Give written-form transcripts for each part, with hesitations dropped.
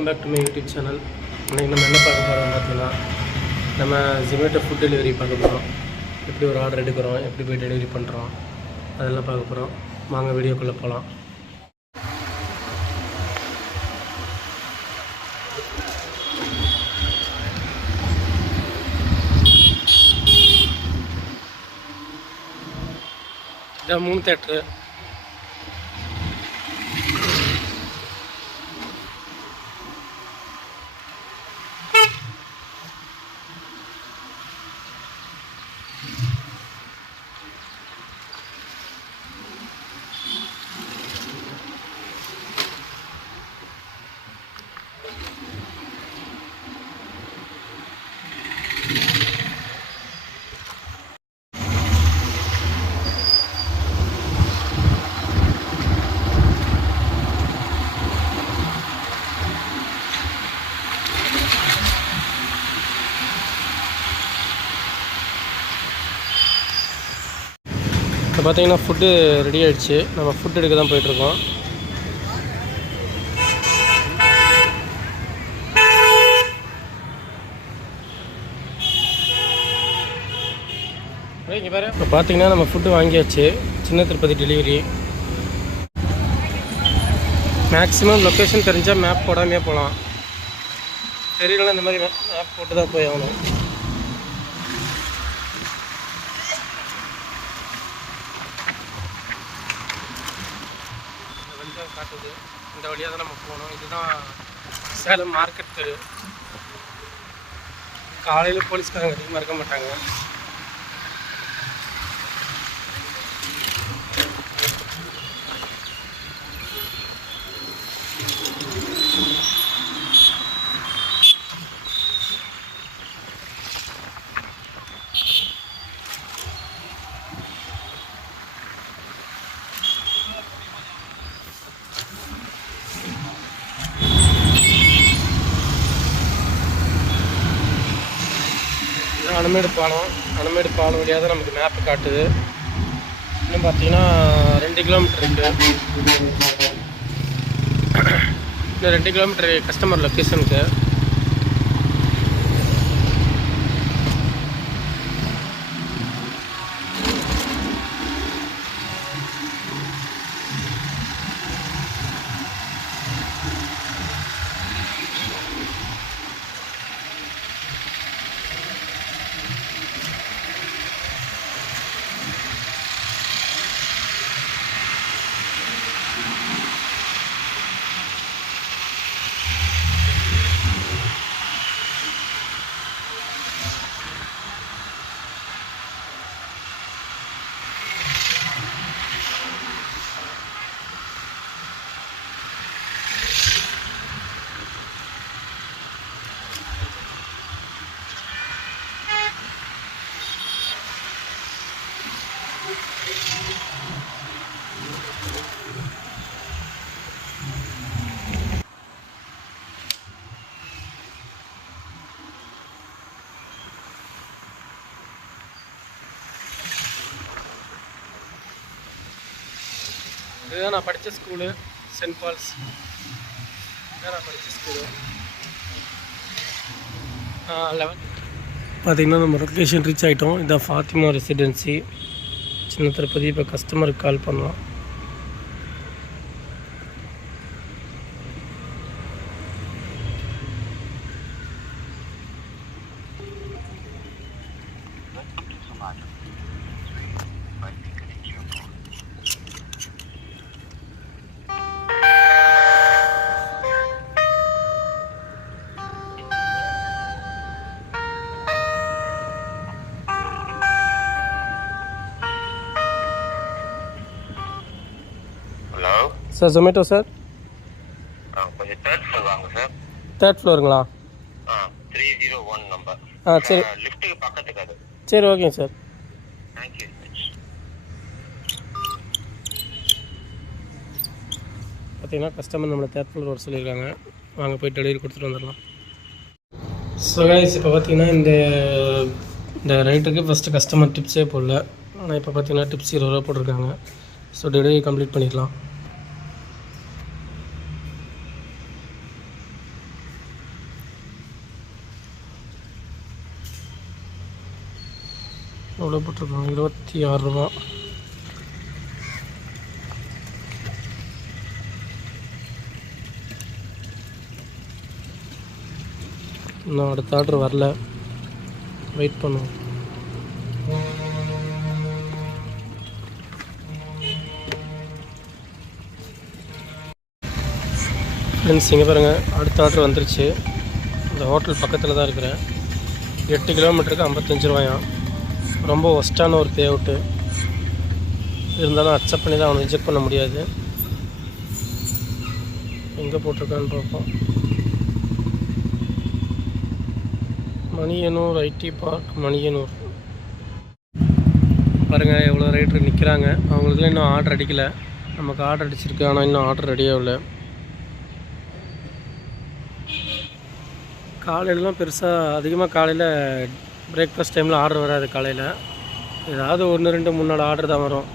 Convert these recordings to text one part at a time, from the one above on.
Welcome back to my YouTube channel. இன்றைக்கி நம்ம என்ன பார்க்க போகிறோம் பார்த்தீங்கன்னா, நம்ம ஜொமேட்டோ ஃபுட் டெலிவரி பார்க்க போகிறோம். எப்படி ஒரு ஆர்டர் எடுக்கிறோம், எப்படி போய் டெலிவரி பண்ணுறோம், அதெல்லாம் பார்க்க போகிறோம். வாங்க வீடியோக்குள்ளே போகலாம். இதான் 3 தேட்ரு. இப்போ பார்த்தீங்கன்னா ஃபுட்டு ரெடி ஆகிடுச்சு. நம்ம ஃபுட் எடுக்க தான் போயிட்டுருக்கோம். இங்கே பாரு, இப்போ பார்த்தீங்கன்னா நம்ம ஃபுட்டு வாங்கியாச்சு. சின்ன திருப்பதி டெலிவரி. மேக்ஸிமம் லொக்கேஷன் தெரிஞ்சால் மேப் போடாமையே போகலாம். தெரியலன்னா இந்த மாதிரி மேப் போட்டு தான் போய் ஆகணும். காட்டுது, இந்த வழியாக தான் நம்ம போகணும். இதுதான் சேலம் மார்க்கெட் தெரு. காலையில் போலீஸ்காரங்க அதிகமாக இருக்க மாட்டாங்க. அணமேடு பாலம் வழியாக தான் நமக்கு மேப்பு காட்டுது. இன்னும் பார்த்தீங்கன்னா 2 கிலோமீட்டர் இருக்குது. இன்னும் 2 கிலோமீட்டர் கஸ்டமர் லொக்கேஷனுக்கு. இதுதான் நான் படித்த ஸ்கூலு, சென்ட் பால்ஸ். இதுதான் நான் படித்த ஸ்கூலு. 11 பார்த்திங்கன்னா நம்ம லொக்கேஷன் ரீச் ஆகிட்டோம். இதுதான் ஃபாத்திமா ரெசிடென்சி, சின்ன திருப்பதி. இப்போ கஸ்டமருக்கு கால் பண்ணலாம். Sir Zomato sir. கொஞ்சம் தேர்ட் ஃப்ளோர் வாங்க சார். தேர்ட் ஃப்ளோருங்களா? 301 நம்பர். சரி, லிஃப்ட்டுக்கு பக்கத்துக்கு அது. சரி, ஓகேங்க சார். தேங்க்யூ. பார்த்தீங்கன்னா கஸ்டமர் நம்மளை தேர்ட் ஃப்ளோர் வர சொல்லியிருக்காங்க. வாங்க போய் டெலிவரி கொடுத்துட்டு வந்துடலாம். ஸோ கைஸ், இப்போ பார்த்தீங்கன்னா இந்த ரைட்டுக்கு ஃபஸ்ட்டு கஸ்டமர் டிப்ஸே போடல. ஆனால் இப்போ பார்த்தீங்கன்னா டிப்ஸ் 20 ரூபா போட்டிருக்காங்க. ஸோ டெலிவரி கம்ப்ளீட் பண்ணிக்கலாம். எவ்வளோ போட்டிருக்காங்க? 26 ரூபா. இன்னும் அடுத்த ஆர்டர் வரல, வெயிட் பண்ணுவோம். ஃப்ரெண்ட்ஸ் இங்கே பாருங்கள், அடுத்த ஆர்டர் வந்துருச்சு. இந்த ஹோட்டல் பக்கத்தில் தான் இருக்கிறேன். 8 கிலோமீட்டருக்கு 55 ரூபாயாம். ரொம்ப ஒஸ்ட்டான ஒரு பே அவுட்டு. இருந்தாலும் அக்செப்ட் பண்ணி தான் அவனை ரிஜெக்ட் பண்ண முடியாது. எங்கே போட்டிருக்கான்னு பார்ப்போம். Maniyanur IT park, Maniyanur. பாருங்கள் எவ்வளோ ரைடர் நிற்கிறாங்க. அவங்களுக்குலாம் இன்னும் ஆர்டர் அடிக்கலை. நமக்கு ஆர்டர் அடிச்சிருக்கு, ஆனால் இன்னும் ஆர்டர் ரெடியாகல. காலையிலலாம் பெருசாக அதிகமாக காலையில் பிரேக்ஃபாஸ்ட் டைமில் ஆர்டர் வராது. காலையில் ஏதாவது 1-2 3 நாள் ஆர்டர் தான் வரும்.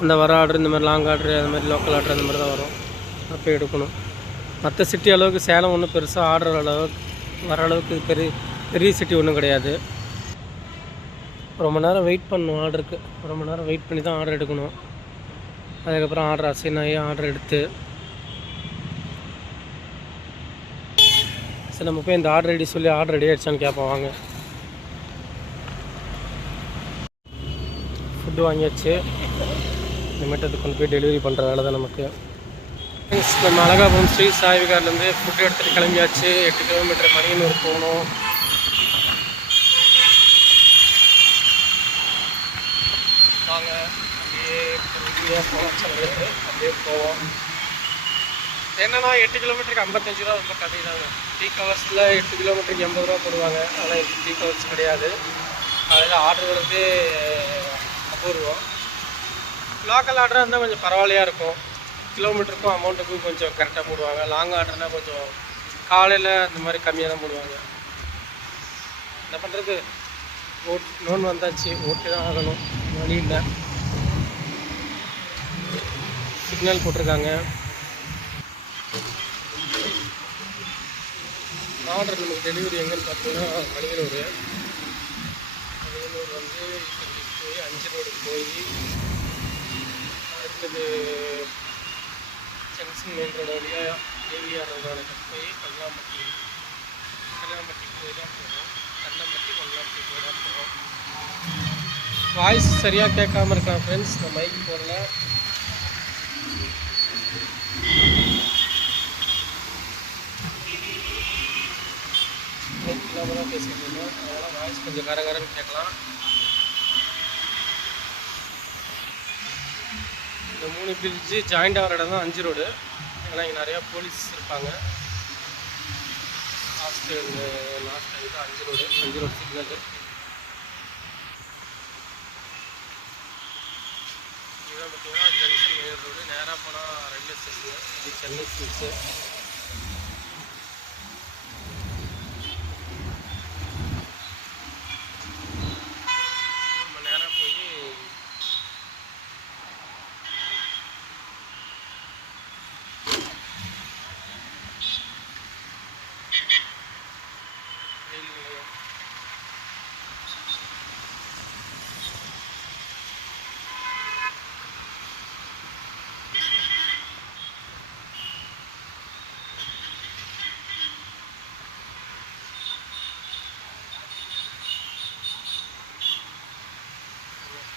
அந்த வர ஆர்டர் இந்த மாதிரி லாங் ஆர்டரு, அந்த மாதிரி லோக்கல் ஆர்டர் அந்த மாதிரி தான் வரும். அப்போ எடுக்கணும். மற்ற சிட்டி அளவுக்கு சேலம் ஒன்றும் பெருசாக ஆர்டர் அளவுக்கு வர அளவுக்கு பெரிய சிட்டி ஒன்றும் கிடையாது. ரொம்ப நேரம் வெயிட் பண்ணணும் ஆர்டருக்கு. ரொம்ப நேரம் வெயிட் பண்ணி தான் ஆர்டர் எடுக்கணும். அதுக்கப்புறம் ஆர்டர் அசைன் ஆகி ஆர்டர் எடுத்து சரி நம்ம போய் இந்த ஆர்டர் ரெடி சொல்லி ஆர்டர் ரெடி ஆகிடுச்சான்னு கேட்போம். வாங்க. ஃபுட்டு வாங்கியாச்சு. இனிமேட்டு அது கொண்டு போய் டெலிவரி பண்ணுற வேலை தான் நமக்கு. நம்ம அழகாபுரம் ஸ்ரீ சாய் விகார்லேருந்து ஃபுட்டு எடுத்துகிட்டு கிளம்பியாச்சு. 8 கிலோமீட்டர் மணியனூர் போகணும். வாங்க அப்படியே போகலாம். அப்படியே போவோம். என்னன்னா 8 கிலோமீட்டருக்கு 55 ரூபா ரொம்ப கம்மி தாங்க. பீக் ஹவர்ஸில் 8 கிலோமீட்டருக்கு 80 ரூபா போடுவாங்க. ஆனால் இது பீக் ஹவர்ஸ் கிடையாது. காலையில் ஆர்டர் வரது அபூர்வம். லோக்கல் ஆர்டராக இருந்தால் கொஞ்சம் பரவாயில்லையாக இருக்கும். கிலோமீட்டருக்கும் அமௌண்ட்டுக்கும் கொஞ்சம் கரெக்டாக போடுவாங்க. லாங் ஆர்டர்னால் கொஞ்சம் காலையில் அந்த மாதிரி கம்மியாக தான் போடுவாங்க. என்ன பண்ணுறது, லோன் வந்தாச்சு, ஓட்டு தான் ஆகணும், வழி இல்லை. சிக்னல் போட்டிருக்காங்க. ஆர்டர் நமக்கு டெலிவரி எங்கேன்னு பார்த்தீங்கன்னா மணியனூர் வந்து இப்படி போய் 5 ரோடு போய் அடுத்தது ஜங்ஷன் மெயின் ரோடு வழியாக ஏவிஆர் ரோடு போய் கல்லாம்பட்டி போய் தான் போகும். கல்லம்பட்டி கொல்லாம்பட்டி போய் தான் போகும். வாய்ஸ் சரியாக கேட்காம இருக்கான் ஃப்ரெண்ட்ஸ். நான் மைக் போடல. இல்லாமல் தான் பேசிகிட்டு இருக்கோம். அதனால் வாய்ஸ் கொஞ்சம் கரகரன்னு கேட்கலாம். இந்த 3 பிரிட்ஜு ஜாயிண்ட் ஆகிற இடம் தான் 5 ரோடு. ஏன்னா இங்கே நிறையா போலீஸ் இருப்பாங்க. லாஸ்ட்டு இந்த லாஸ்ட் டைம் தான் 5 ரோடு சிக்னல். இதுதான் பார்த்தீங்கன்னா ஜங்ஷன் மெயின் ரோடு. நேராக போனால் ரயில்வே ஸ்டேஷனு. இது சென்னை சில்க்ஸு.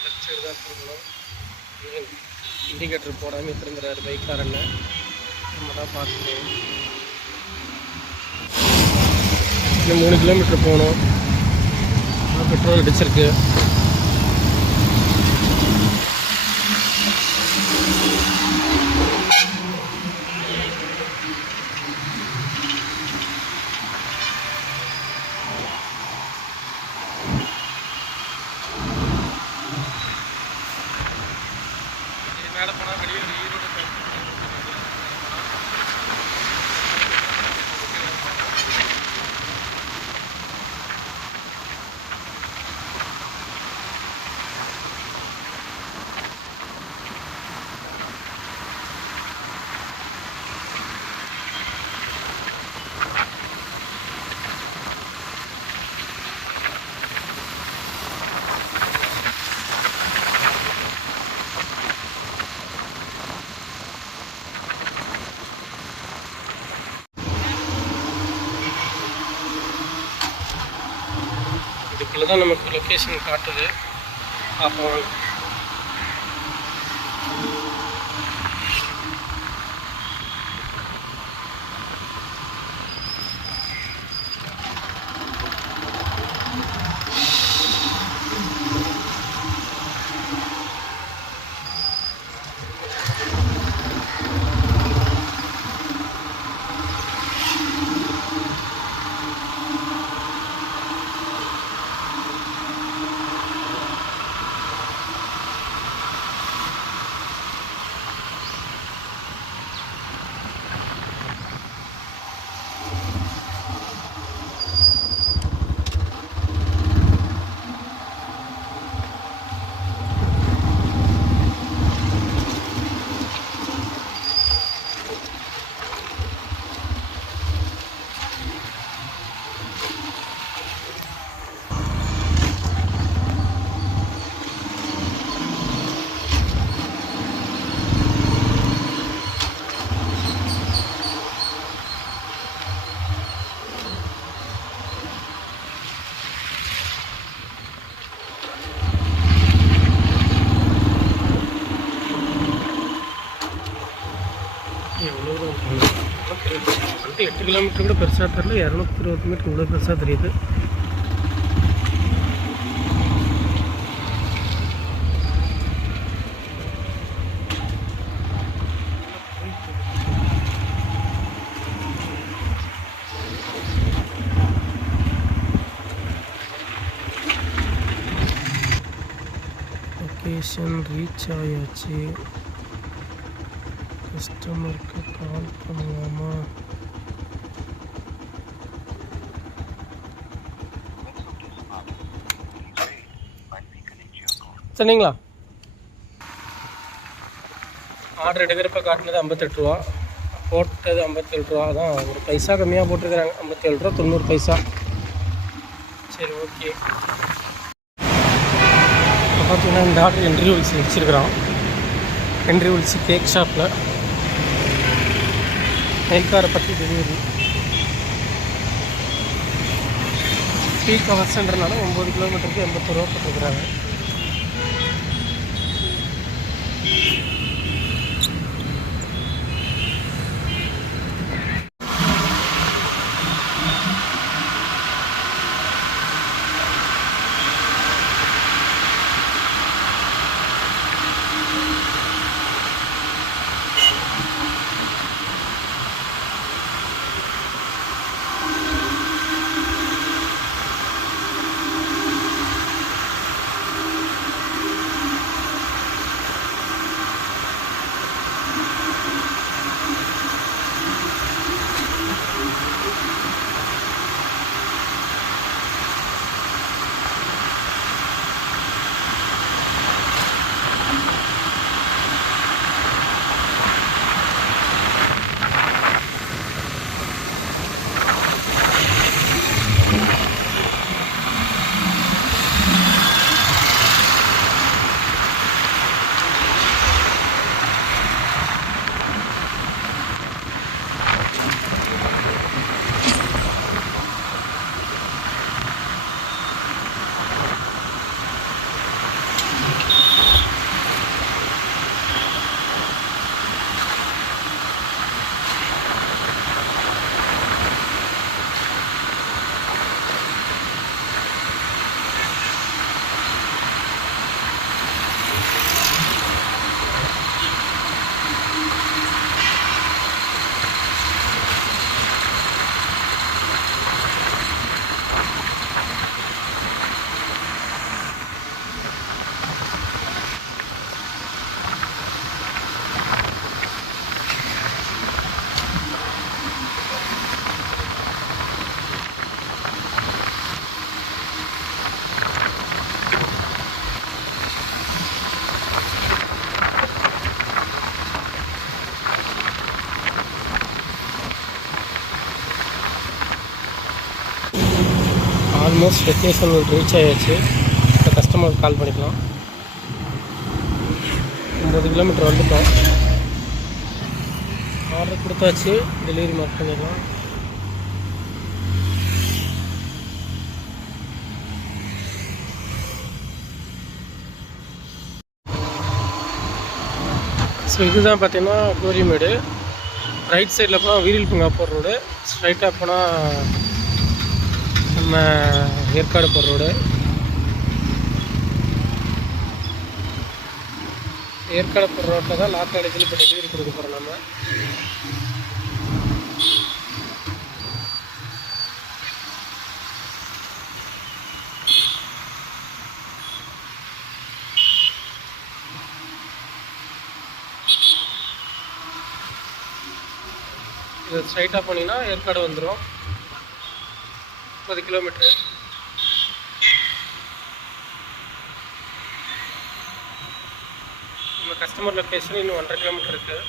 லெஃப்ட் தான் திரும்பணும். இண்டிகேட்டர் போடாமல் திரும்புகிறாரு பைக்காரண்ண. நம்ம தான் பார்க்கணும். இன்னும் 3 கிலோமீட்டர் போகணும். பெட்ரோல் அடிச்சிருக்கு. மேலே போனால் வெளியே ஈரோடு தான் நமக்கு லொக்கேஷன் காட்டுது. அப்போ எவ்வளோ தூரம் 8 கிலோமீட்டர் கூட பெருசாக தெரியல, 220 மீட்டர் இவ்வளோ பெருசாக தெரியுது. லொக்கேஷன் ரீச் ஆயாச்சு. கஸ்டமருக்கு கால் பண்ணலாமா? சொன்னீங்களா? ஆர்டர் எடுக்கிறப்ப காட்டினது 58 ரூபா, போட்டது 57 ரூபா தான். ஒரு பைசா கம்மியாக போட்டிருக்கிறாங்க, 57 ரூபா 90 பைசா. சரி, ஓகே. இப்போ பார்த்தீங்கன்னா இந்த ஆர்டர் என்ட்ரிவல்ஸ் வச்சுருக்குறான். என்ட்ரிவல்ஸ் கேக் ஷாப்பில் நெல்காரை பற்றி டெலிவரி. பீக் ஹவர்ஸ்ன்றனால 9 கிலோமீட்டருக்கு 80 ரூபா போட்டுருக்குறாங்க. ஆல்மோஸ்ட் லொக்கேஷன் ரீச் ஆகிடுச்சு. இப்போ கஸ்டமருக்கு கால் பண்ணிக்கலாம். 9 கிலோமீட்டர் வந்துட்டோம். ஆர்டர் கொடுத்தாச்சு, டெலிவரி மார்க் பண்ணிடலாம். ஸோ இதுதான் பார்த்தீங்கன்னா கோரிமேடு. ரைட் சைடில் போனால் வீரில் பூங்காப்பூர் ரோடு, ஸ்ட்ரைட்டாக போனால் நம்ம ஏற்காடு போகிற ரோடு. ஏற்காடு போகிற ரோட்டில் தான் லா காலேஜில் இப்போ டெலிவரி கொடுக்க போகிறோம் நம்ம. இது ஸ்ட்ரைட்டாக போனீங்கன்னா ஏற்காடு வந்துடும். 30 கிலோமீட்ரு. நம்ம கஸ்டமர் லொக்கேஷன் இன்னும் 1.5 கிலோமீட்டர் இருக்குது.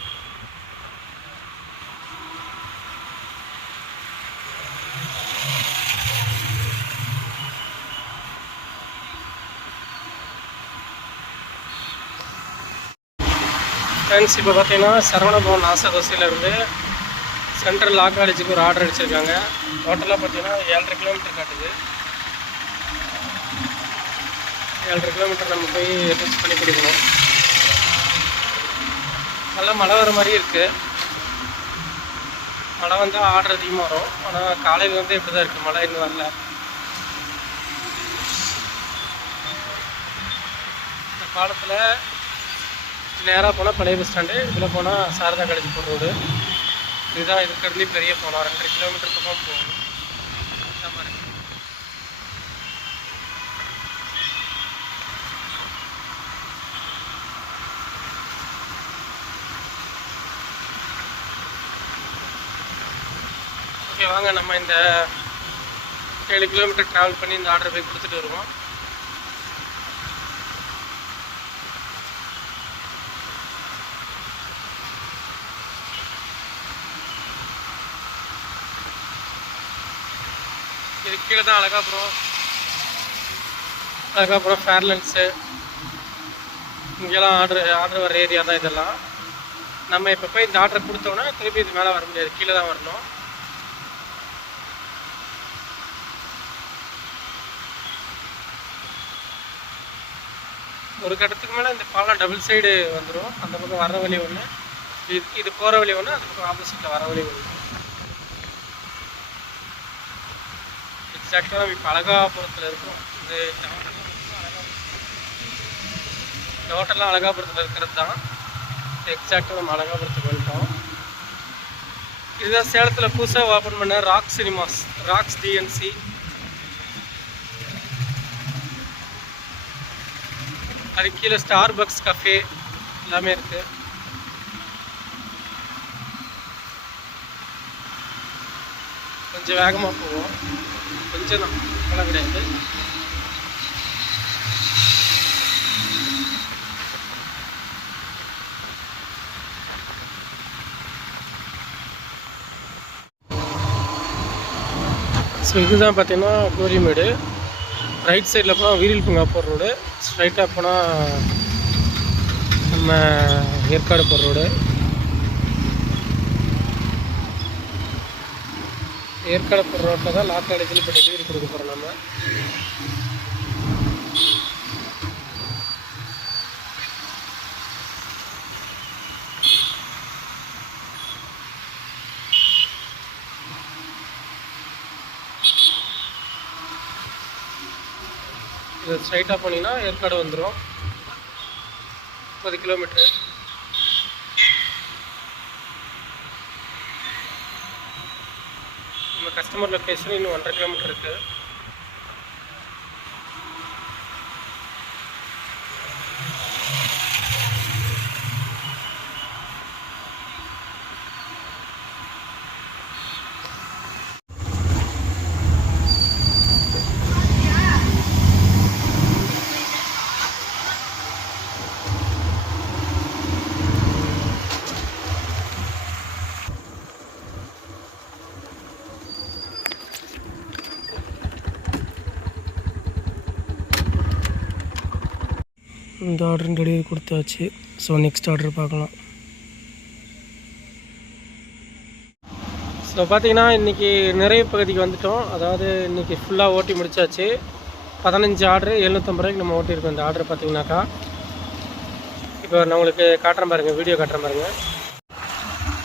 ஃப்ரெண்ட்ஸ், இப்போ பார்த்தீங்கன்னா சரவணபவன் ஆசா தோசையிலேருந்து சென்ட்ரல் லா காலேஜுக்கு ஒரு ஆர்டர் அடிச்சிருக்காங்க. டோட்டலாக பார்த்தீங்கன்னா 7.5 கிலோமீட்டர் காட்டுது. 7.5 கிலோமீட்டர் நம்ம போய் ரீச் பண்ணி கொடுக்கணும். நல்லா மழை வர மாதிரி இருக்குது. மழை வந்தால் ஆர்டர் அதிகமாக வரும். ஆனால் காலையில் வந்து இப்படி தான் இருக்குது, மழை இன்னும் வரல. இந்த பாலத்தில் நேராக போனால் பழைய பஸ் ஸ்டாண்டு, இதில் போனால் சாரதா காலேஜ் போகிற ரோடு. இதுதான் இருக்கிறதுலேயே பெரிய போகலாம். 2.5 கிலோமீட்டர் பக்கம் போகணும். இந்த மாதிரி ஓகே, வாங்க நம்ம இந்த 7 கிலோமீட்டர் ட்ராவல் பண்ணி இந்த ஆர்டர் போய் கொடுத்துட்டு வருவோம். இது கீழே தான் அழகாப்புறம் ஃபேர்லன்ஸு, இங்கெல்லாம் ஆர்டர் வர ஏரியா தான் இதெல்லாம். நம்ம இப்போ போய் இந்த ஆர்டரை கொடுத்தோன்னா திருப்பி இது மேலே வர முடியாது, கீழே தான் வரணும். ஒரு கட்டத்துக்கு மேலே இந்த பாலம் டபுள் சைடு வந்துடும். அந்த பக்கம் வர வழி ஒன்று, இது போகிற வழி ஒன்று, அந்த பக்கம் ஆப்போசிட்டில் வர வழி ஒன்று. எக்ஸாக்டாக நம்ம இப்போ அழகாபுரத்தில் இருக்கோம். இந்த ஹோட்டல்லாம் அழகாபுரத்தில் இருக்கிறது தான். எக்ஸாக்டாக நம்ம அழகாபுரத்துக்கு வந்துட்டோம். இதுதான் சேலத்தில் புதுசாக ஓப்பன் பண்ண ராக் சினிமாஸ், ராக்ஸ் டிஎன்சி. அது கீழே ஸ்டார்பக்ஸ் கஃபே எல்லாமே இருக்குது. கொஞ்சம் வேகமாக போவோம், கொஞ்சம் தான், இப்போலாம் கிடையாது. ஸோ இதுதான் பார்த்தீங்கன்னா கோரிமேடு. ரைட் சைடில் போனால் வீரில் பூங்காப்பூர் ரோடு, ஸ்ட்ரைட்டாக போனால் நம்ம ஏற்காடு போகிற ரோடு. ஏற்காடு போகிற ரோட்டில் தான் லா காலேஜில் இப்போ டெலிவரி கொடுக்க போகிறோம் நம்ம. இது ஸ்ட்ரைட்டாக போனீங்கன்னா ஏற்காடு வந்துடும். 30 கிலோமீட்ரு. நம்ம கஸ்டமர் லொக்கேஷன் இன்னும் 1.5 கிலோமீட்டர் இருக்குது. இந்த ஆர்டர் டெலிவரி கொடுத்தாச்சு. ஸோ நெக்ஸ்ட் ஆர்டர் பார்க்கலாம். ஸோ பார்த்தீங்கன்னா இன்றைக்கி நிறைய பகுதிக்கு வந்துட்டோம். அதாவது இன்றைக்கி ஃபுல்லாக ஓட்டி முடித்தாச்சு. 15 ஆர்டரு 750 ரூபாய்க்கு நம்ம ஓட்டியிருக்கோம். இந்த ஆர்டர் பார்த்தீங்கன்னாக்கா இப்போ நான் உங்களுக்கு காட்டுறேன் பாருங்கள், வீடியோ காட்டுறேன் பாருங்கள்.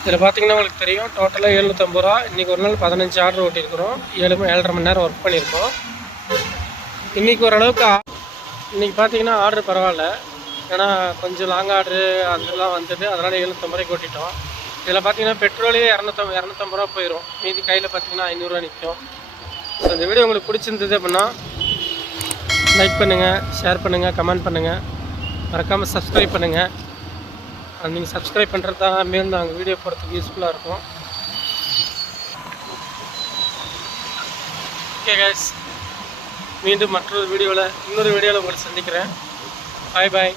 இதில் பார்த்தீங்கன்னா உங்களுக்கு தெரியும், டோட்டலாக 750 ரூபா. இன்றைக்கி ஒரு நாள் 15 ஆர்டர் ஓட்டியிருக்கிறோம். 7.5 மணி நேரம் ஒர்க் பண்ணியிருக்கோம். இன்றைக்கி ஓரளவுக்கு இன்றைக்கி பார்த்தீங்கன்னா ஆர்டர் பரவாயில்ல. ஏன்னா கொஞ்சம் லாங் ஆர்டரு அதெல்லாம் வந்தது, அதனால் 750 ரூபாய்க்கு ஓட்டிட்டோம். இதில் பார்த்தீங்கன்னா பெட்ரோலே 250 ரூபா போயிடும். மீதி கையில் பார்த்தீங்கன்னா 500 ரூபா நிற்கும். ஸோ இந்த வீடியோ உங்களுக்கு பிடிச்சிருந்தது அப்படின்னா லைக் பண்ணுங்கள், ஷேர் பண்ணுங்கள், கமெண்ட் பண்ணுங்கள், மறக்காமல் சப்ஸ்கிரைப் பண்ணுங்கள். நீங்கள் சப்ஸ்கிரைப் பண்ணுறது தான் மேலும் நாங்கள் வீடியோ போடுறதுக்கு யூஸ்ஃபுல்லாக இருக்கும். ஓகே கைஸ், மீண்டும் மற்றொரு வீடியோவில் இன்னொரு வீடியோவில் உங்களை சந்திக்கிறேன். பாய் பாய்.